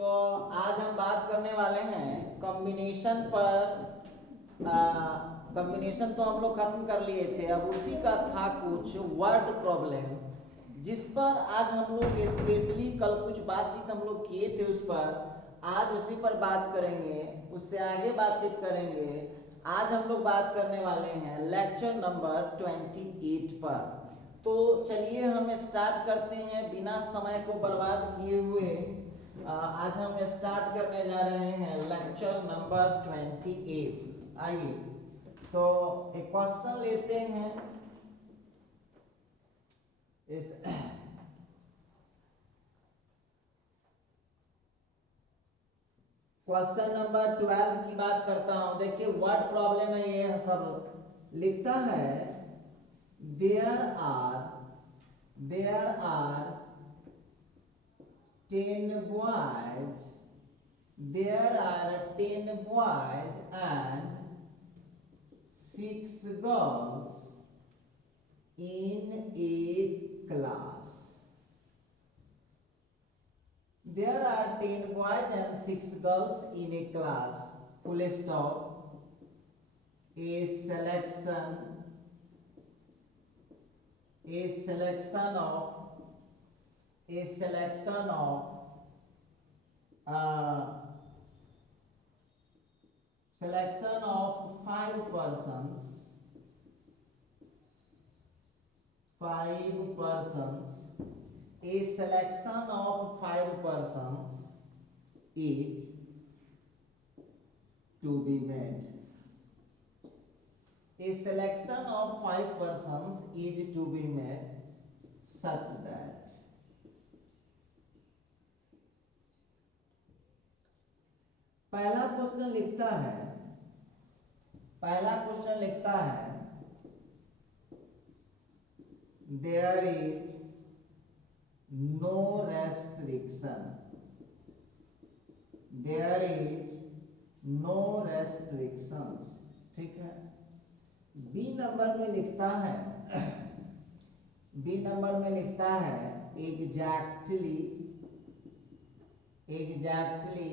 तो आज हम बात करने वाले हैं कॉम्बिनेशन पर। कॉम्बिनेशन तो हम लोग खत्म कर लिए थे, अब उसी का था कुछ वर्ड प्रॉब्लम, जिस पर आज हम लोग स्पेशली कल कुछ बातचीत हम लोग किए थे उस पर। आज उसी पर बात करेंगे, उससे आगे बातचीत करेंगे। आज हम लोग बात करने वाले हैं लेक्चर नंबर 28 पर। तो चलिए हम स्टार्ट करते हैं बिना समय को बर्बाद किए हुए। आज हम स्टार्ट करने जा रहे हैं लेक्चर नंबर 28। आइए तो एक क्वेश्चन लेते हैं। क्वेश्चन नंबर 12 की बात करता हूं। देखिए वर्ड प्रॉब्लम है, ये सब लिखता है there are 10 boys, there are 10 boys and 6 girls in a class. There are 10 boys and 6 girls in a class. Full stop. A selection of 5 persons. 5 persons. A selection of 5 persons is to be made. A selection of 5 persons is to be made such that पहला question लिखता है there is no restriction. There is no restrictions. ठीक है। B number में लिखता है exactly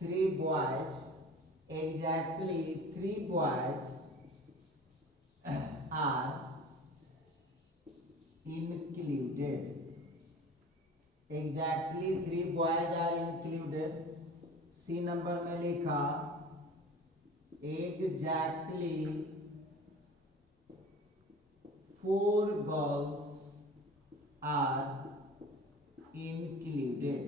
3 boys are included. Exactly 3 boys are included. C नंबर में लिखा exactly 4 girls are included.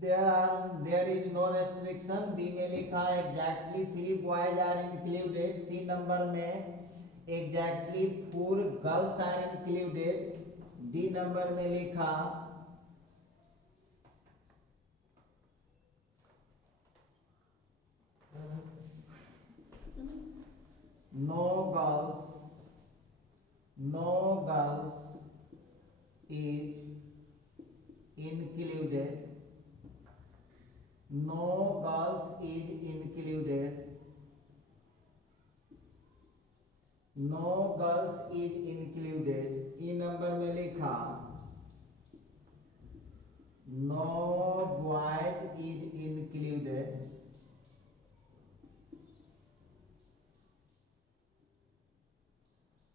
There is no restriction. B में लिखा exactly 3 boys are included. C नंबर में exactly 4 girls are included. D नंबर में लिखा no girls is included. No girls is included. No girls is included. E number में लिखा no boys is included.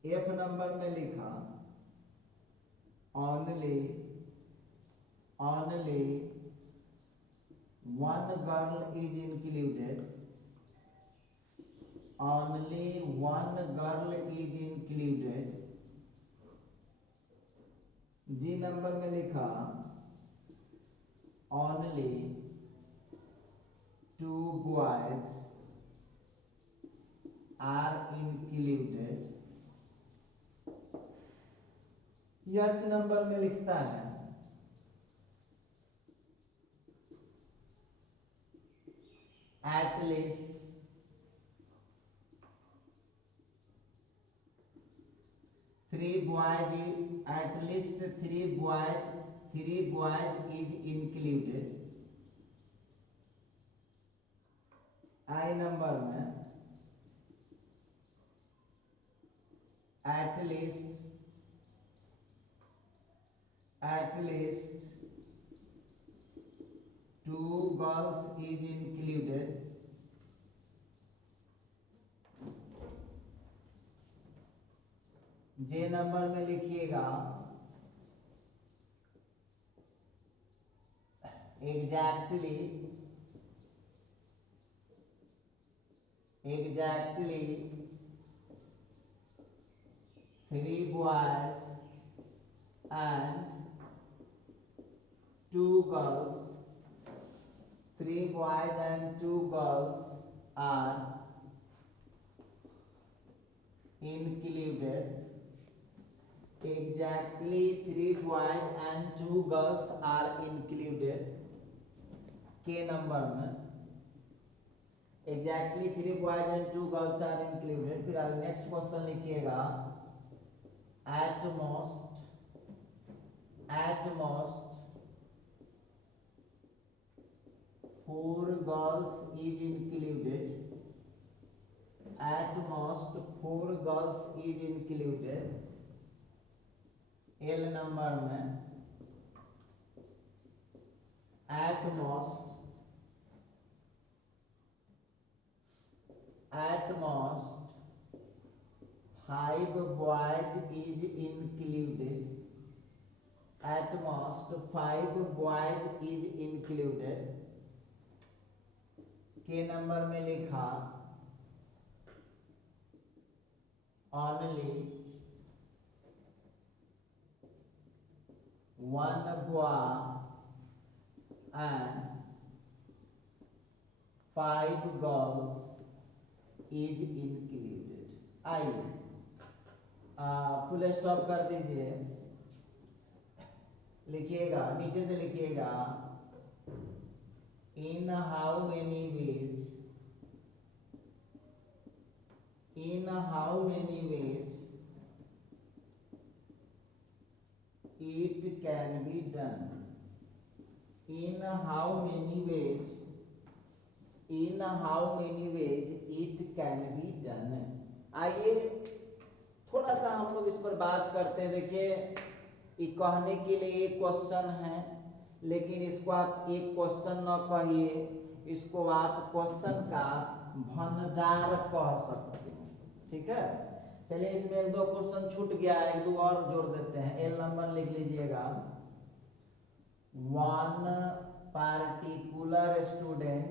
F number में लिखा only 1 girl is included. Only 1 girl is included. G नंबर में लिखा only 2 boys are included. H नंबर में लिखता है at least 3 boys is included. I नंबर में at least at least 2 girls is included. J नंबर में लिखिएगा exactly 3 boys and 2 girls. 3 boys and 2 girls are included. Exactly 3 boys and 2 girls are included. के नंबर में exactly 3 boys and 2 girls are included. फिर आगे next question लिखिएगा at most 4 girls is included. At most 4 girls is included. L number में at most 5 boys is included. At most 5 boys is included. के number में लिखा only 1 boy and 5 girls is included. आइए full stop कर दीजिए. लिखिएगा नीचे से लिखिएगा in how many ways it can be done. In how many ways it can be done. आइए थोड़ा सा हम लोग इस पर बात करते हैं. देखिए ये कहने के लिए एक क्वेश्चन है, लेकिन इसको आप एक क्वेश्चन न कहिए, इसको आप क्वेश्चन का भंडार कह सकते हैं. ठीक है, चलिए इसमें 1-2 क्वेश्चन छूट गया, 1-2 और जोड़ देते हैं. एल नंबर लिख लीजिएगा. one particular student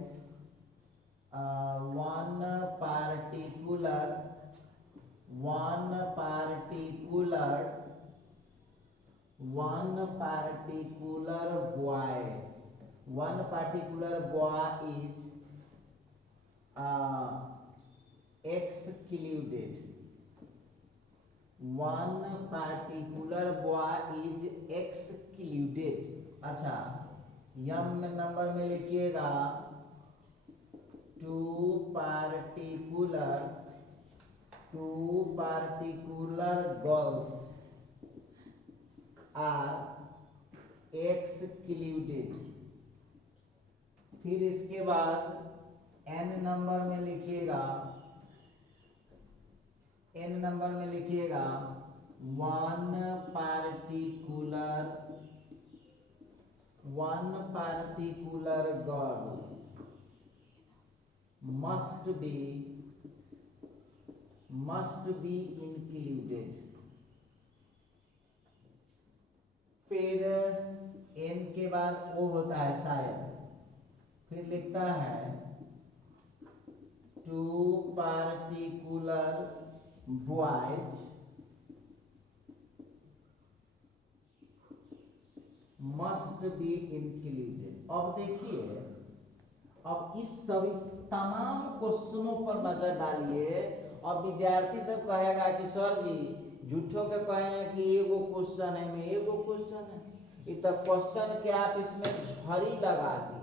boy is excluded. One particular boy is excluded. अच्छा, यम नंबर में लिखिएगा 2 particular girls are excluded. फिर इसके बाद n नंबर में लिखिएगा one particular girl must be included. फिर n के बाद o होता है शायद. फिर लिखता है 2 particular boys must be included. अब देखिए, अब इस सभी तमाम क्वेश्चनों पर नजर डालिए. अब विद्यार्थी सब कहेगा कि सर जी झूठों के कहेंगे कि एगो क्वेश्चन है में एगो क्वेश्चन है. इतना क्वेश्चन के आप इसमें झड़ी लगा दी.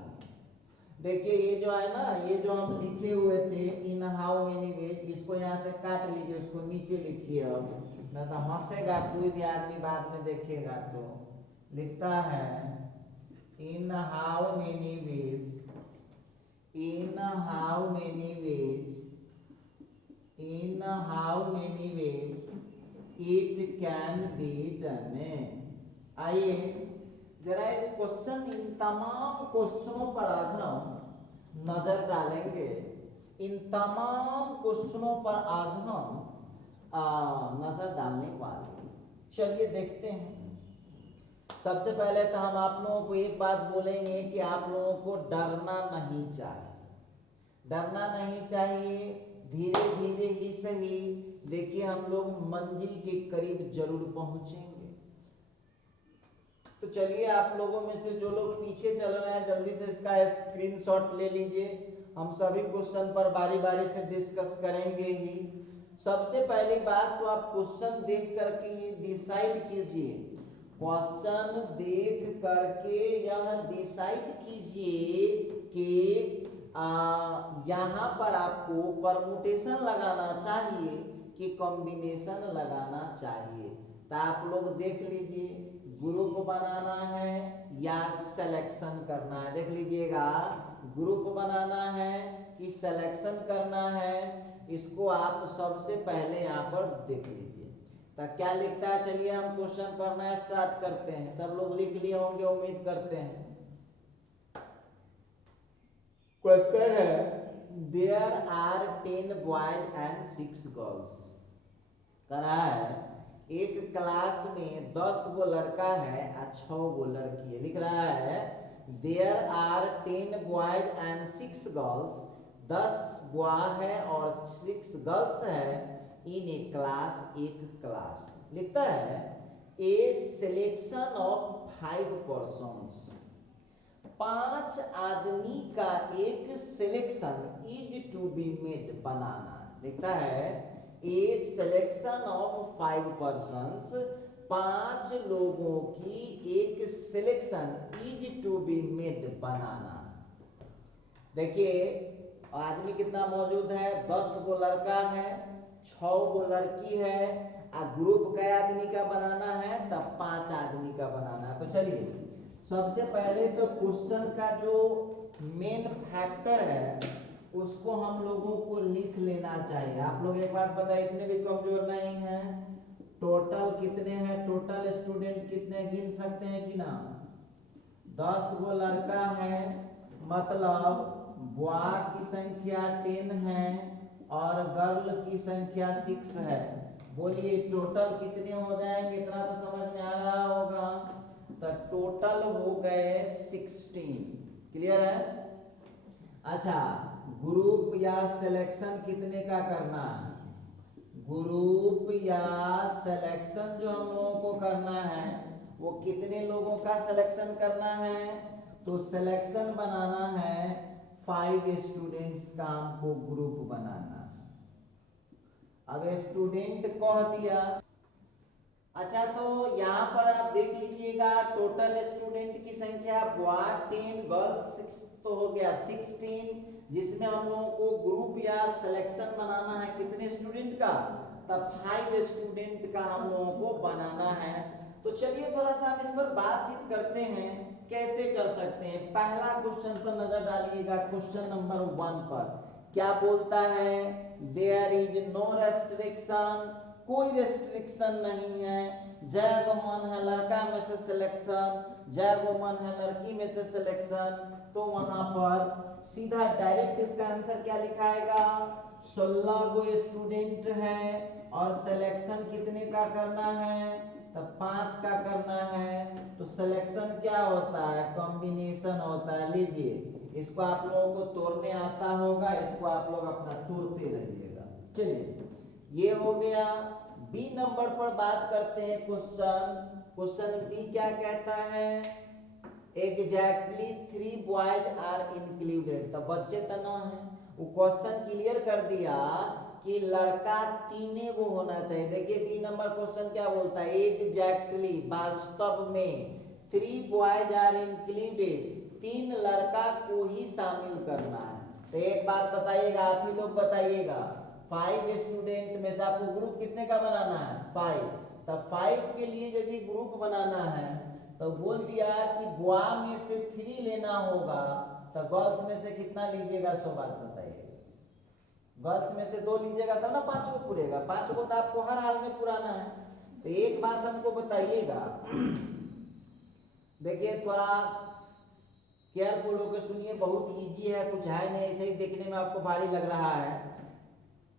देखिए ये जो है ना, ये जो हम लिखे हुए थे इन हाउ मेनी वेज, इसको यहाँ से काट लीजिए, उसको नीचे लिखिए. अब ना तो हंसेगा कोई भी आदमी बाद में देखेगा. तो लिखता है in how many ways it can be done. आइए जरा इस क्वेश्चन, इन तमाम क्वेश्चनों पर आज हम नजर डालेंगे। इन तमाम क्वेश्चनों पर आज हम नजर डालने वाले हैं। चलिए देखते हैं। सबसे पहले तो हम आप लोगों को एक बात बोलेंगे कि आप लोगों को डरना नहीं चाहिए, डरना नहीं चाहिए। धीरे धीरे ही सही, देखिए हम लोग मंजिल के करीब जरूर पहुंचेंगे। तो चलिए आप लोगों में से जो लोग पीछे चल रहे हैं जल्दी से इसका स्क्रीनशॉट ले लीजिए। हम सभी क्वेश्चन पर बारी बारी से डिस्कस करेंगे ही। सबसे पहली बात तो आप क्वेश्चन देख करके ये डिसाइड कीजिए, क्वेश्चन देख करके यह डिसाइड कीजिए कि यहाँ पर आपको परमुटेशन लगाना चाहिए कि कॉम्बिनेशन लगाना चाहिए। तो आप लोग देख लीजिए, ग्रुप बनाना है या सिलेक्शन करना है। देख लीजिएगा, ग्रुप बनाना है कि सिलेक्शन करना है, इसको आप सबसे पहले यहाँ पर देख लीजिए। तो क्या लिखता है, चलिए हम क्वेश्चन पढ़ना स्टार्ट करते हैं। सब लोग लिख लिए होंगे उम्मीद करते हैं। क्वेश्चन है, there are 10 boys and 6 girls. कह रहा है एक क्लास में 10 गो लड़का है और 6 गो लड़की है। लिख रहा है there are 10 boys and 6 girls, 10 boy है और 6 गर्ल्स है इन ए क्लास, एक क्लास। लिखता है ए सिलेक्शन ऑफ 5 पर्सन्स, 5 आदमी का एक selection is to be made, बनाना। लिखता है ए सिलेक्शन ऑफ 5 पर्सन्स, 5 लोगों की एक selection is to be made, बनाना। देखिए आदमी कितना मौजूद है, 10 गो लड़का है, 6 गो लड़की है, और ग्रुप कै आदमी का बनाना है, तब 5 आदमी का बनाना है। तो चलिए सबसे पहले तो क्वेश्चन का जो मेन फैक्टर है उसको हम लोगों को लिख लेना चाहिए। आप लोग एक बात बताइए, इतने भी कमजोर नहीं है। टोटल कितने हैं, टोटल स्टूडेंट कितने गिन सकते हैं कि ना? 10 गो लड़का है, मतलब बॉय की संख्या 10 है और गर्ल की संख्या 6 है। बोलिए टोटल कितने हो जाएंगे, इतना तो समझ में आ रहा होगा। तो टोटल हो गए 16। क्लियर है? अच्छा, ग्रुप या सिलेक्शन कितने का करना है? ग्रुप या सिलेक्शन जो हम लोगों को करना है वो कितने लोगों का सिलेक्शन करना है? तो सिलेक्शन बनाना है 5 स्टूडेंट्स का, हमको ग्रुप बनाना। अब स्टूडेंट कह दिया। अच्छा, तो यहाँ पर आप देख लीजिएगा टोटल स्टूडेंट की संख्या बॉय 10, गर्ल्स 6, तो हो गया 16, जिसमें हम लोगों को ग्रुप या सिलेक्शन बनाना है कितने स्टूडेंट का? तब 5 स्टूडेंट का हम लोगों को बनाना है। तो चलिए थोड़ा सा हम इस पर बातचीत करते हैं, कैसे कर सकते हैं। पहला क्वेश्चन पर नजर डालिएगा, क्वेश्चन नंबर 1 पर क्या बोलता है? देयर इज नो रेस्ट्रिक्शन, कोई रेस्ट्रिक्शन नहीं है। जय गो मन है लड़का में से सिलेक्शन, जय गो मन है लड़की में से सिलेक्शन। तो वहां पर सीधा डायरेक्ट इसका आंसर क्या लिखाएगा? 16 गो स्टूडेंट है और सिलेक्शन कितने का करना है? तब 5 का करना है। तो सिलेक्शन क्या होता है? कॉम्बिनेशन होता है। लीजिए इसको आप लोगों को तोड़ने आता होगा, इसको आप लोग अपना तोड़ते रहिएगा। चलिए ये हो गया। बी नंबर पर बात करते हैं। क्वेश्चन बी क्या कहता है? Exactly 3 boys are included. तो बच्चे तो ना है, वो क्वेश्चन क्लियर कर दिया कि लड़का 3 वो होना चाहिए। देखिए बी नंबर क्वेश्चन क्या बोलता है? एग्जैक्टली, वास्तव में 3 बॉयज आर इंक्लूडेड, 3 लड़का को ही शामिल करना है। तो एक बात बताइएगा, आप ही लोग बताइएगा, 5 स्टूडेंट में से आपको ग्रुप कितने का बनाना है? 5। तब 5 के लिए यदि ग्रुप बनाना है तो बोल दिया कि बॉय में से 3 लेना होगा, तो गर्ल्स में से कितना लीजिएगा? सो बात बताइए। गर्ल्स में से 2 लीजिएगा तब ना 5 को पूरेगा। 5 को तो आपको हर हाल में पुराना है। तो एक बात हमको बताइएगा, देखिए थोड़ा केयरफुल होकर सुनिए, बहुत इजी है, कुछ है नहीं, ऐसे ही देखने में आपको भारी लग रहा है।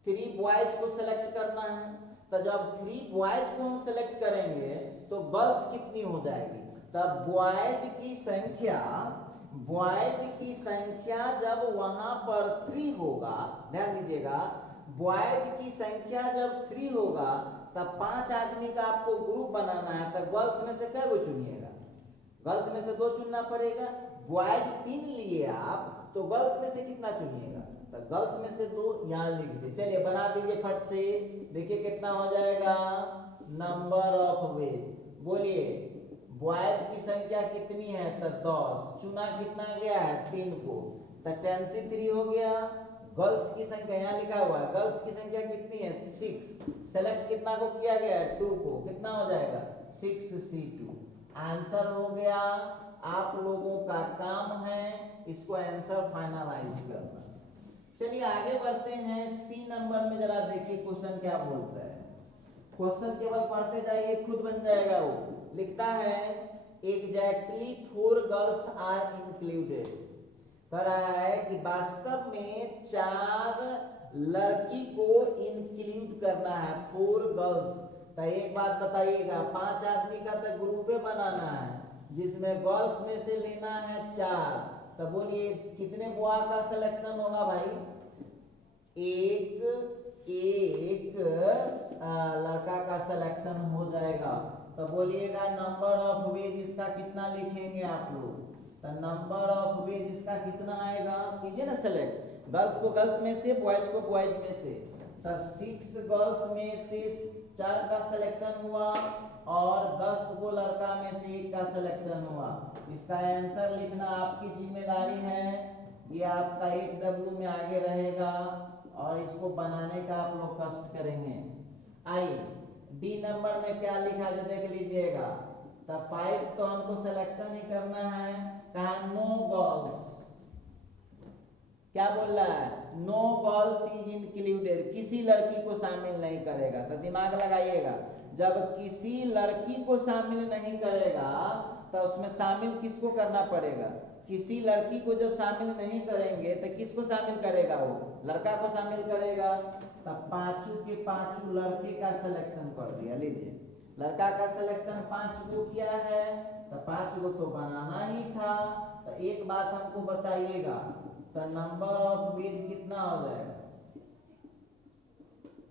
3 बॉयज को सेलेक्ट करना है, तो जब 3 बॉयज को हम सेलेक्ट करेंगे तो गर्ल्स कितनी हो जाएगी, तब बॉयज की संख्या जब वहां पर 3 होगा, ध्यान दीजिएगा, बॉयज की संख्या जब 3 होगा तब 5 आदमी का आपको ग्रुप बनाना है, तो गर्ल्स में से कै गो चुनिएगा, गर्ल्स में से 2 चुनना पड़ेगा। बॉयज 3 लिए आप, तो गर्ल्स में से कितना चुनिएगा, तो गर्ल्स में से 2 यहाँ लिख दीजिए। चलिए बना दीजिए फट से, देखिए कितना हो जाएगा, नंबर ऑफ वेज। बोलिए बॉयज की संख्या कितनी है, तो 10, चुना कितना गया है 3 को, तो 10 से 3 हो गया। गर्ल्स की संख्या यहाँ लिखा हुआ है, गर्ल्स की संख्या कितनी है 6, सेलेक्ट कितना को किया गया है 2 को, कितना हो जाएगा 6C2। आंसर हो गया। आप लोगों का काम है इसको आंसर फाइनलाइज करना। चलिए आगे बढ़ते हैं, सी नंबर में जरा देखिए क्वेश्चन क्या बोलता है। क्वेश्चन केवल पढ़ते जाइए, खुद बन जाएगा। वो लिखता है एग्जैक्टली 4 गर्ल्स आर इंक्लूडेड, कह रहा है कि वास्तव में 4 लड़की को इंक्लूड करना है, 4 गर्ल्स। तो एक बात बताइएगा, 5 आदमी का तो ग्रुपे बनाना है जिसमें गर्ल्स में से लेना है 4, तो बोलिए कितने बॉय का सिलेक्शन होगा भाई, एक लड़का का सिलेक्शन हो जाएगा। तो बोलिएगा नंबर ऑफ वेज इसका कितना लिखेंगे आप लोग, तो नंबर ऑफ वेज इसका कितना आएगा, कीजिए ना सेलेक्ट, गर्ल्स को गर्ल्स में से, बॉयज को बॉयज में से, तो 6 गर्ल्स में से 4 का सिलेक्शन हुआ और 10 को लड़का में से 1 का सिलेक्शन हुआ। इसका आंसर लिखना आपकी जिम्मेदारी है, ये आपका HW में आगे रहेगा और इसको बनाने का आप लोग कष्ट करेंगे। आइए डी नंबर में क्या लिखा जो देख लीजिएगा, तो 5 तो हमको सिलेक्शन ही करना है, कहा नो गर्ल्स, क्या बोल रहा है, नो गर्ल्स इज इंक्लूडेड, किसी लड़की को शामिल नहीं करेगा। तो दिमाग लगाइएगा, जब किसी लड़की को शामिल नहीं करेगा तो उसमें शामिल किसको करना पड़ेगा, किसी लड़की को जब शामिल नहीं करेंगे तो किसको शामिल करेगा, वो लड़का को शामिल करेगा। तब 5 के 5 लड़के का सिलेक्शन कर दिया, लीजिए लड़का का सिलेक्शन 5 को किया है, तो 5 को तो बनाना ही था। तो एक बात हमको बताइएगा, तो नंबर ऑफ वेज कितना हो जाएगा,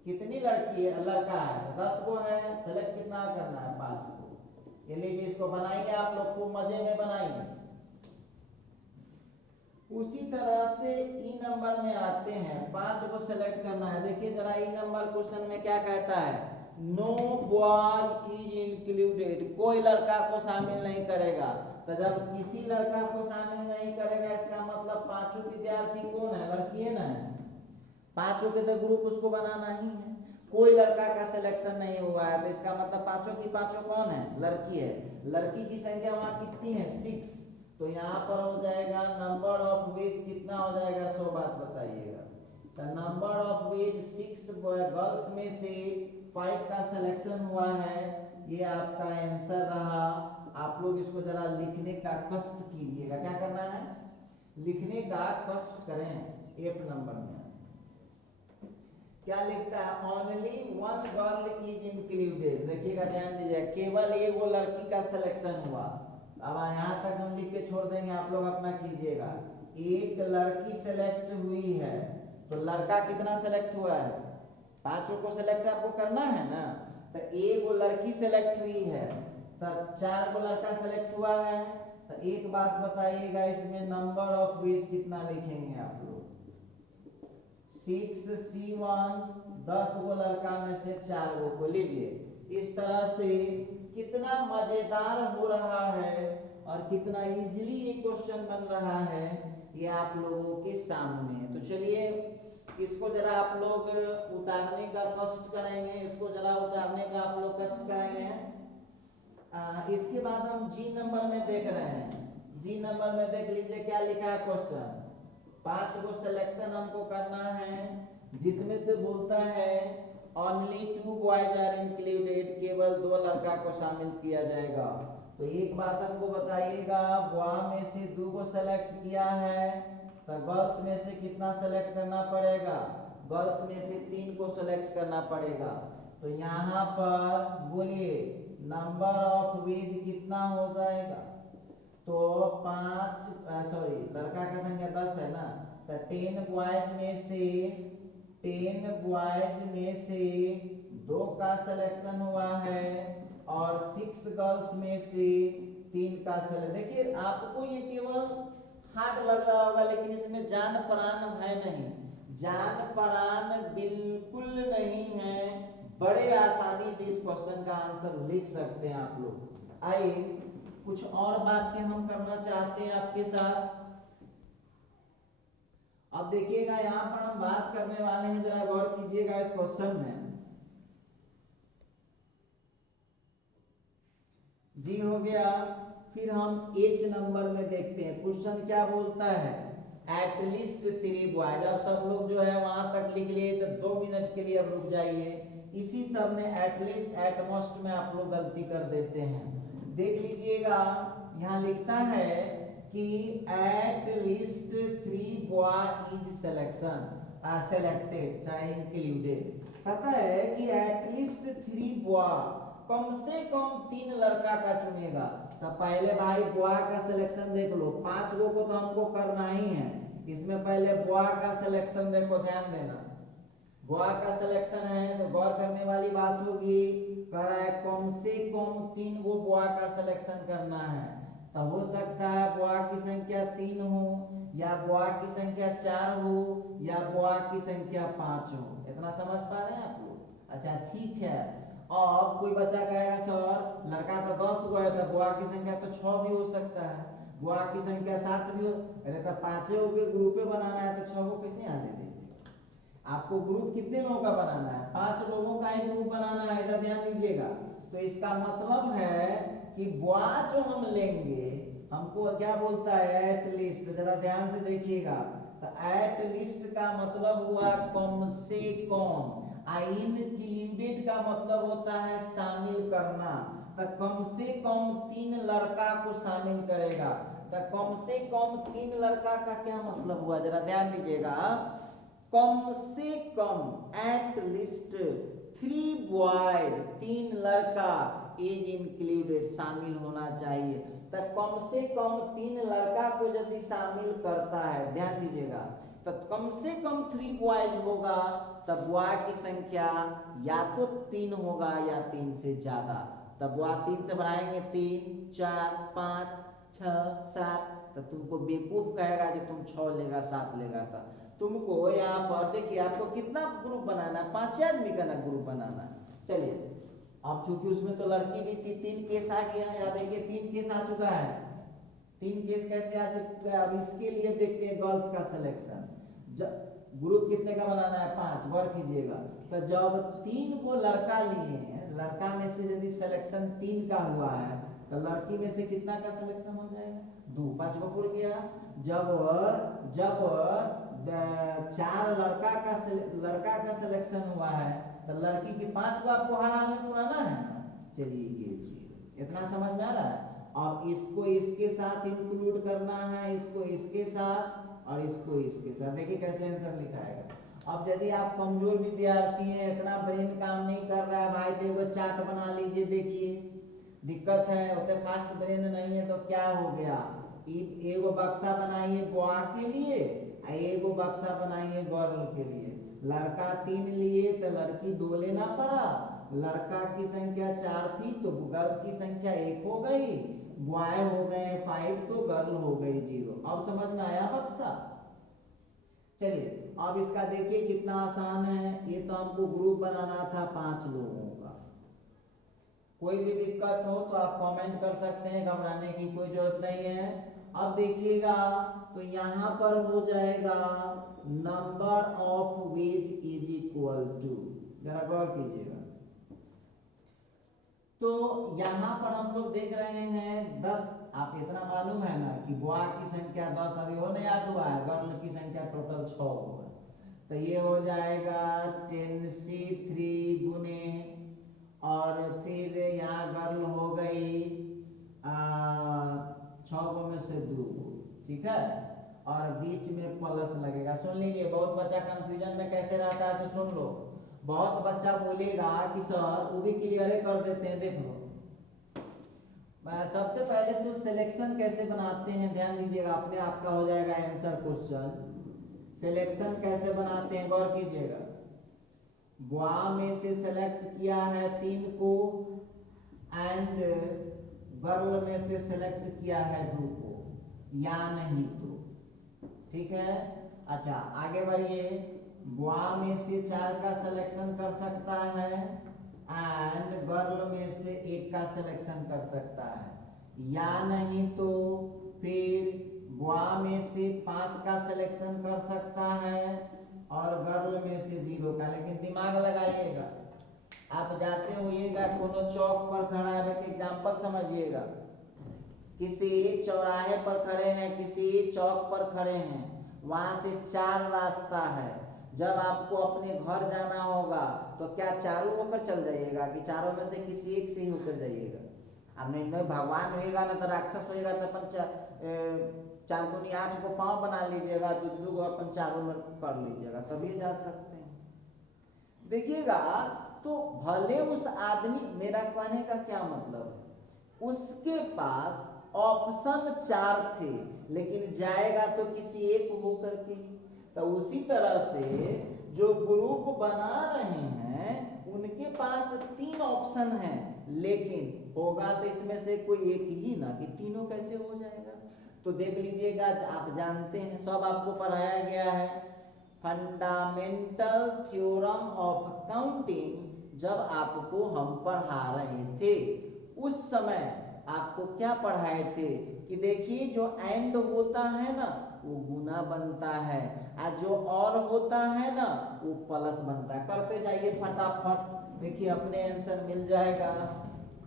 कितनी लड़की है, लड़का है 10 को है, सेलेक्ट कितना करना है 5 को। ये लीजिए इसको बनाइए, आप लोग खूब मजे में बनाइए। उसी तरह से ई नंबर में आते हैं, 5 को सेलेक्ट करना है। देखिए जरा ई नंबर क्वेश्चन में क्या कहता है, नो बॉय इज इंक्लूडेड, कोई लड़का को शामिल नहीं करेगा। तो जब किसी लड़का को शामिल नहीं करेगा इसका मतलब 5 विद्यार्थी कौन है, लड़की है ना, 5 के तो ग्रुप उसको बनाना ही है। कोई लड़का का सिलेक्शन नहीं हुआ है तो इसका मतलब 5 की 5 कौन है, लड़की है। लड़की की संख्या वहां कितनी है 6, तो यहाँ पर हो जाएगा नंबर ऑफ वेज कितना हो जाएगा, 100 बात बताइएगा। तो नंबर ऑफ वेज 6 गर्ल्स में से 5 का सिलेक्शन हुआ है, ये आपका आंसर रहा। आप लोग इसको जरा लिखने का कष्ट कीजिएगा, क्या करना है, लिखने का कष्ट करें। एफ नंबर में क्या लिखता है, ओनली 1 गर्ल इज इंक्लूडेड, देखिएगा ध्यान दीजिएगा, केवल एक लड़की का सिलेक्शन हुआ। अब यहाँ तक हम लिख के छोड़ देंगे, आप लोग अपना कीजिएगा। एक लड़की सेलेक्ट हुई है, तो लड़का कितना सेलेक्ट हुआ है, 5 को सेलेक्ट आपको करना है ना, तो एक लड़की सेलेक्ट हुई है, तो 4 को लड़का सेलेक्ट हुआ है। तो एक बात बताइएगा, इसमें नंबर ऑफ वेज कितना लिखेंगे आप लोग, 6C1, 10 को लड़का में से 4 को लीजिए। इस तरह से कितना मजेदार हो रहा है और कितना इजीली ये क्वेश्चन बन रहा है, ये आप लोगों के सामने है। तो चलिए इसको जरा आप लोग उतारने का कष्ट करेंगे, इसको जरा उतारने का आप लोग कष्ट करेंगे। इसके बाद हम जी नंबर में देख रहे हैं। जी नंबर में देख लीजिए क्या लिखा है क्वेश्चन, 5 को सिलेक्शन हमको करना है, जिसमें से बोलता है ओनली 2 बॉयज आर इंक्लूडेड, केवल 2 लड़का को शामिल किया जाएगा। तो एक बात हमको बताइएगा, बॉय में से 2 को सेलेक्ट किया है तो गर्ल्स में से कितना सेलेक्ट करना पड़ेगा? गर्ल्स में से 3 को सेलेक्ट करना पड़ेगा। तो यहाँ पर बोलिए नंबर ऑफ वेज कितना हो जाएगा? तो 5 लड़का का संख्या 10 है ना, तो 10 बॉयज में से 2 का सिलेक्शन हुआ है और 6 गर्ल्स में से 3 का सिलेक्शन। देखिए आपको ये केवल हार्ड लग रहा होगा, लेकिन इसमें जान प्राण है नहीं, जान प्राण बिल्कुल नहीं है। बड़े आसानी से इस क्वेश्चन का आंसर लिख सकते हैं आप लोग। आइए कुछ और बातें हम करना चाहते हैं आपके साथ। अब देखिएगा यहाँ पर हम बात करने वाले हैं, जरा गौर कीजिएगा इस क्वेश्चन में। जी हो गया। फिर हम एच नंबर में देखते हैं, क्वेश्चन क्या बोलता है? At least 3 boys. अब सब लोग जो है वहां तक लिख लिए, तो 2 मिनट के लिए अब रुक जाइए। इसी सब में एटलीस्ट एटमोस्ट में आप लोग गलती कर देते हैं। देख लीजिएगा यहाँ लिखता है कि एटलीस्ट 3 बॉय इज सेलेक्टेड चाहे इंक्लूडेड। पता है कि एटलीस्ट 3 बॉय, कम से कम 3 लड़का का चुनेगा। तो पहले भाई बॉय का सिलेक्शन देख लो, 5 गो को तो हमको करना ही है। इसमें पहले बॉय का सिलेक्शन देखो, ध्यान देना। बॉय का सिलेक्शन है तो गौर करने वाली बात होगी, कह रहा है कम से कम 3 गो बॉय का सिलेक्शन करना है। तो हो सकता है बॉय की संख्या 3 हो, या बॉय की संख्या 4 हो, या बॉय की संख्या 5 हो। इतना समझ पा रहे हैं आप लोग? अच्छा ठीक है। अब कोई बच्चा कहेगा सर लड़का तो 10 गो है, तो बॉय की संख्या तो 6 भी हो सकता है, बॉय की संख्या 7 भी हो। अरे तो 5 के ग्रुप बनाना है तो 6 को कैसे आने देंगे? आपको ग्रुप कितने लोगों का बनाना है? 5 लोगों का ही ग्रुप बनाना है, इधर ध्यान दीजिएगा। तो इसका मतलब है कि बॉय जो हम लेंगे, हमको क्या बोलता है? एटलीस्ट। जरा ध्यान से देखिएगा, तो एटलीस्ट का मतलब हुआ कम से कम, इनक्लूडेड का मतलब होता है शामिल करना। तो कम से कम 3 लड़का को शामिल करेगा। तो कम से कम 3 लड़का का क्या मतलब हुआ? जरा ध्यान दीजिएगा, कम से कम एटलीस्ट 3 बॉयज, 3 लड़का इज इंक्लूडेड शामिल होना चाहिए। तो कम से कम 3 लड़का को यदि शामिल करता है, ध्यान दीजिएगा, तो कम से कम 3 बॉयज होगा, तब बॉय की संख्या या तो 3 होगा या 3 से ज्यादा। तब बॉय 3 से बढ़ाएंगे 3, 4, 5, 6, 7, तो तुमको बेवकूफ कहेगा कि तुम 6 लेगा 7 लेगा। था तुमको यहाँ पर देखिए आपको कितना ग्रुप बनाना है? 5 आदमी का ना ग्रुप बनाना है। चलिए अब चूंकि उसमें तो लड़की भी थी, 3 केस आ गया है। देखिए 3 केस आ चुका है। 3 केस कैसे आ चुका है? अब इसके लिए देखते हैं गर्ल्स का सिलेक्शन। ग्रुप कितने का बनाना है? 5। गौर कीजिएगा, तो जब 3 को लड़का लिए हैं, लड़का में से यदि सिलेक्शन 3 का हुआ है, तो लड़की में से कितना का सिलेक्शन हो जाएगा? 2। 5 को पूरा किया। जब 4 लड़का का सिलेक्शन हुआ है, तो लड़की के 5 को आपको हरा में पुराना है ना। चलिए ये चीज इतना समझ में आ रहा है। अब इसको इसके साथ इंक्लूड करना है, इसको इसके साथ और इसको इसके साथ। देखिए कैसे आंसर लिखाएगा। अब यदि आप कमजोर विद्यार्थी हैं, इतना ब्रेन काम नहीं कर रहा है भाई, तो वो चार्ट बना लीजिए। देखिए दिक्कत है, उतने फास्ट ब्रेन नहीं है, तो क्या हो गया? एगो बक्सा बनाइए बॉय के लिए, एगो बक्सा बनाइए गर्ल के लिए। लड़का 3 लिए तो लड़की 2 लेना पड़ा। लड़का की संख्या 4 थी तो गर्ल की संख्या 1 हो गई। बॉय हो गए 5 तो गर्ल हो गई 0। अब समझ में आया बक्सा? चलिए अब इसका देखिए कितना आसान है। ये तो हमको ग्रुप बनाना था 5 लोगों का। कोई भी दिक्कत हो तो आप कमेंट कर सकते हैं, घबराने की कोई जरूरत नहीं है। अब देखिएगा तो यहाँ पर हो जाएगा number of ways is equal to, जरा गौर कीजिएगा। तो यहाँ पर हम लोग देख रहे हैं 10। आप इतना मालूम है ना कि बॉय की संख्या 10 अभी होने याद हुआ है, गर्ल की संख्या टोटल 6 हुआ। तो ये हो जाएगा 10C3 गुने, और फिर यहाँ गर्ल हो गई 6 गो में से 2 गो, ठीक है, और बीच में प्लस लगेगा। सुन लीजिए, बहुत बच्चा कंफ्यूजन में कैसे रहता है तो सुन लो। बहुत बच्चा बोलेगा कि सर वो भी क्लियर कर देते हैं, देख लो। सबसे पहले तो सिलेक्शन कैसे बनाते हैं ध्यान दीजिएगा, अपने आप का हो जाएगा आंसर क्वेश्चन। सिलेक्शन कैसे बनाते हैं गौर कीजिएगा। बॉय में से सेलेक्ट किया है 3 को एंड गर्ल में से सेलेक्ट किया है 2 को, या नहीं तो, ठीक है। अच्छा आगे बढ़िए, बॉय में से 4 का सिलेक्शन कर सकता है एंड गर्ल में से 1 का सिलेक्शन कर सकता है, या नहीं तो फिर बॉय में से 5 का सिलेक्शन कर सकता है और गर्ल में से 0 का। लेकिन दिमाग लगाइएगा, आप जाते होइएगा कोनो चौक पर खड़ा है, एक एग्जाम्पल समझिएगा, किसी चौराहे पर खड़े हैं, किसी चौक पर खड़े हैं, वहां से 4 रास्ता है। जब आपको अपने घर जाना होगा तो क्या चारों होकर चल जाइएगा कि चारों में से किसी एक से ही होकर जाइएगा? अब नहीं भगवान होएगा ना तो राक्षस होएगा तो अपन 4 दूनी 8 को पाँव बना लीजिएगा, 2 को अपन चारों में कर लीजिएगा, तभी जा सकते हैं। देखिएगा, तो भले उस आदमी, मेरा कहने का क्या मतलब है, उसके पास ऑप्शन 4 थे लेकिन जाएगा तो किसी एक को होकर के। तो उसी तरह से जो ग्रुप बना रहे हैं उनके पास 3 ऑप्शन हैं, लेकिन होगा तो इसमें से कोई एक ही ना, कि तीनों कैसे हो जाएगा। तो देख लीजिएगा, आप जानते हैं, सब आपको पढ़ाया गया है, फंडामेंटल थ्योरम ऑफ काउंटिंग। जब आपको हम पढ़ा रहे थे उस समय आपको क्या पढ़ाए थे कि देखिए जो एंड होता है ना वो गुना बनता है, और जो और होता है ना वो प्लस बनता है। करते जाइए फटाफट, देखिए अपने आंसर मिल जाएगा।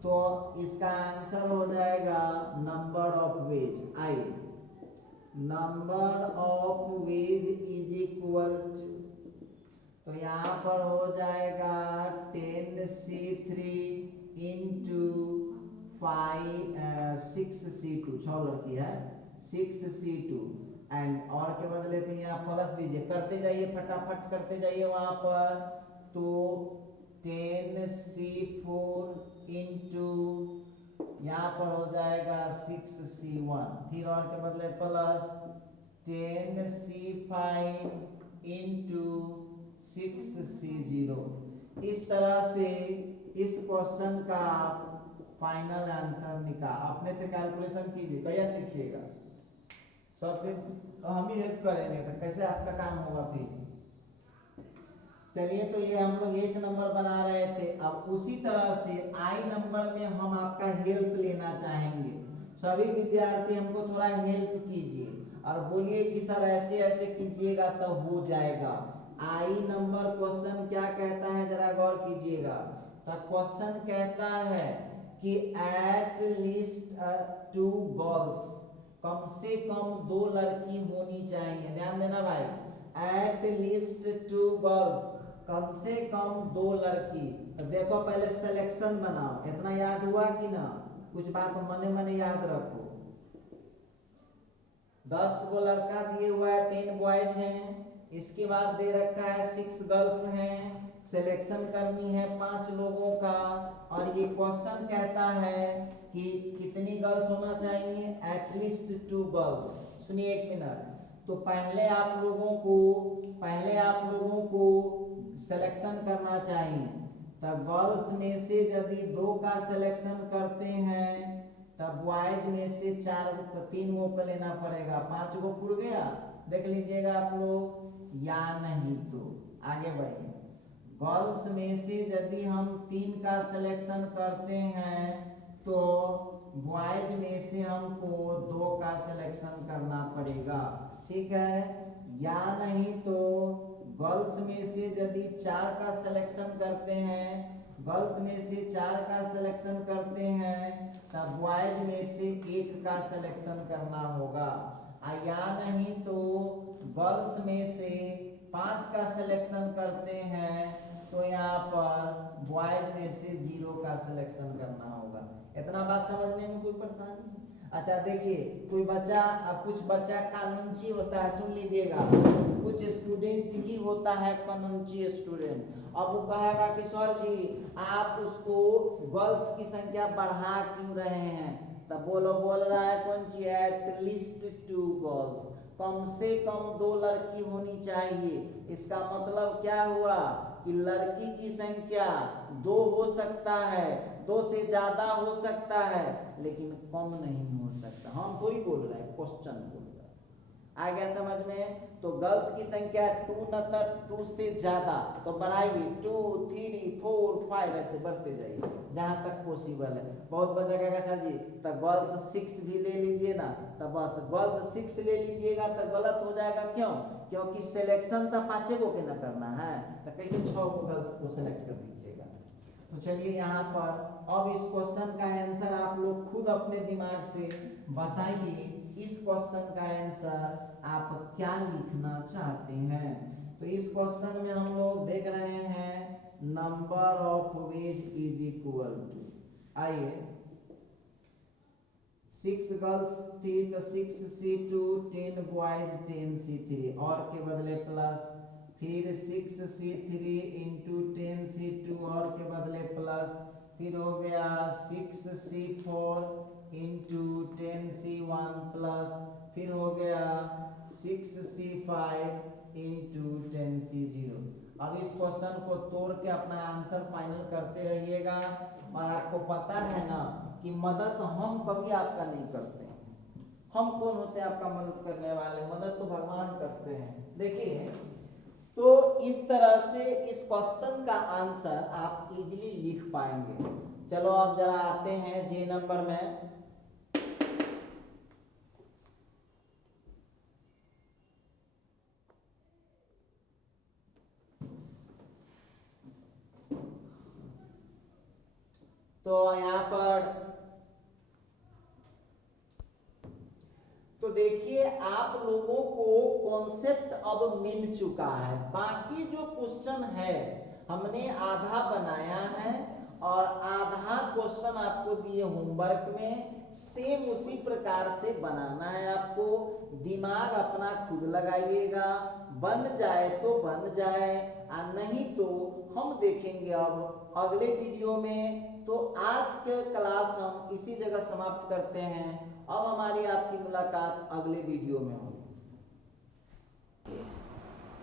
तो इसका आंसर हो जाएगा number of ways, I number of ways is equal to, तो यहाँ पर हो जाएगा 10C3 इंटू 6C2, 6 लड़की है, 6C2 एंड और के बदले पे यहाँ प्लस दीजिए, करते जाइए फटाफट करते जाइए वहां पर। तो 10C4 इंटू यहाँ पर हो जाएगा 6C1, फिर और के बदले प्लस 10C5 इंटू 6C0। इस तरह से इस क्वेश्चन का फाइनल आंसर निकाल, अपने से कैलकुलेशन कीजिए। कैसे सीखिएगा, सब फिर तो हम ही हेल्प करेंगे, तो कैसे आपका काम होगा फिर। चलिए, तो ये हम लोग एच नंबर बना रहे थे। अब उसी तरह से आई नंबर में हम आपका हेल्प लेना चाहेंगे। सभी विद्यार्थी हमको थोड़ा हेल्प कीजिए और बोलिए कि सर ऐसे ऐसे कीजिएगा तो हो जाएगा। आई नंबर क्वेश्चन क्या कहता है, जरा गौर कीजिएगा। तो क्वेश्चन कहता है कि एट लीस्ट 2 गर्ल्स, कम से कम 2 लड़की होनी चाहिए। ध्यान देना भाई, एट लीस्ट 2 गर्ल्स, कम से कम 2 लड़की। तो देखो पहले सिलेक्शन बनाओ, इतना याद हुआ कि ना, कुछ बात मने मने याद रखो। 10 गो लड़का दिए हुआ है, 10 बॉयज हैं, इसके बाद दे रखा है 6 गर्ल्स हैं, सिलेक्शन करनी है 5 लोगों का। और ये क्वेश्चन कहता है कि कितनी गर्ल्स होना चाहिए, एटलीस्ट 2 गर्ल्स। सुनिए एक मिनट, तो पहले आप लोगों को सिलेक्शन करना चाहिए। तो गर्ल्स में से यदि 2 का सिलेक्शन करते हैं तब बॉयज में से 3 गो को लेना पड़ेगा, 5 गो पुर गया। देख लीजिएगा आप लोग, या नहीं तो आगे बढ़िए। गर्ल्स में से यदि हम 3 का सिलेक्शन करते हैं तो बॉयज में से हमको 2 का सिलेक्शन करना पड़ेगा, ठीक है। या नहीं तो गर्ल्स में से यदि 4 का सिलेक्शन करते हैं, गर्ल्स में से 4 का सिलेक्शन करते हैं तब बॉयज में से 1 का सिलेक्शन करना होगा। या नहीं तो गर्ल्स में से 5 का सिलेक्शन करते हैं तो यहाँ पर बॉयज में से 0 का सिलेक्शन करना होगा। इतना बात समझने में कोई परेशानी? अच्छा देखिए, कोई बच्चा कुछ बच्चा कानूनची होता है, सुन लीजिएगा, कुछ स्टूडेंट ही होता है कानूनची स्टूडेंट। अब वो कहेगा कि सर जी आप उसको गर्ल्स की संख्या बढ़ा क्यों रहे हैं? तब बोल रहा है कौन सी, एटलीस्ट 2 गर्ल्स, कम से कम 2 लड़की होनी चाहिए। इसका मतलब क्या हुआ कि लड़की की संख्या 2 हो सकता है, 2 से ज्यादा हो सकता है, लेकिन कम नहीं हो सकता। हम थोड़ी बोल रहे हैं, क्वेश्चन बोल रहे हैं। आ गया समझ में? तो गर्ल्स की संख्या 2 न तो 2 से ज्यादा, तो बढ़ाइए 2 3 4 5 ऐसे बढ़ते जाइए जहां तक पॉसिबल है। बहुत बच्चा कहेगा सर जी तब गर्ल्स 6 भी ले लीजिए ना, तब बस गर्ल्स 6 ले लीजिएगा तो गलत हो जाएगा। क्यों? क्योंकि सिलेक्शन तो 5 को के ना करना है, तो कैसे 6 को गर्ल्स को सिलेक्ट कर दीजिएगा। तो चलिए यहाँ पर अब इस क्वेश्चन का आंसर आप लोग खुद अपने दिमाग से बताइए। इस क्वेश्चन का आंसर आप क्या लिखना चाहते हैं? तो इस क्वेश्चन में हम लोग देख रहे हैं number of ways is equal to, आइए 6 गर्ल्स थी तो 6C2 10 बॉयज 10C3 और के बदले प्लस, फिर 6C3 इंटू 10C2 और के बदले प्लस, फिर हो गया 6C4 इंटू 10C1 प्लस, फिर हो गया 6C5 इंटू 10C0। अब इस क्वेश्चन को तोड़ के अपना आंसर फाइनल करते रहिएगा। और आपको पता है ना कि मदद हम कभी आपका नहीं करते हैं। हम कौन होते हैं आपका मदद करने वाले? मदद तो भगवान करते हैं। देखिए, तो इस तरह से इस क्वेश्चन का आंसर आप इजीली लिख पाएंगे। चलो अब जरा आते हैं जे नंबर में। तो यहाँ पर तो देखिए आप लोगों को कॉन्सेप्ट अब मिल चुका है। बाकी जो क्वेश्चन है हमने आधा बनाया है और आधा क्वेश्चन आपको दिए होमवर्क में, सेम उसी प्रकार से बनाना है आपको। दिमाग अपना खुद लगाइएगा, बन जाए तो बन जाए और नहीं तो हम देखेंगे अब अगले वीडियो में। तो आज के क्लास हम इसी जगह समाप्त करते हैं। अब हमारी आपकी मुलाकात अगले वीडियो में होगी।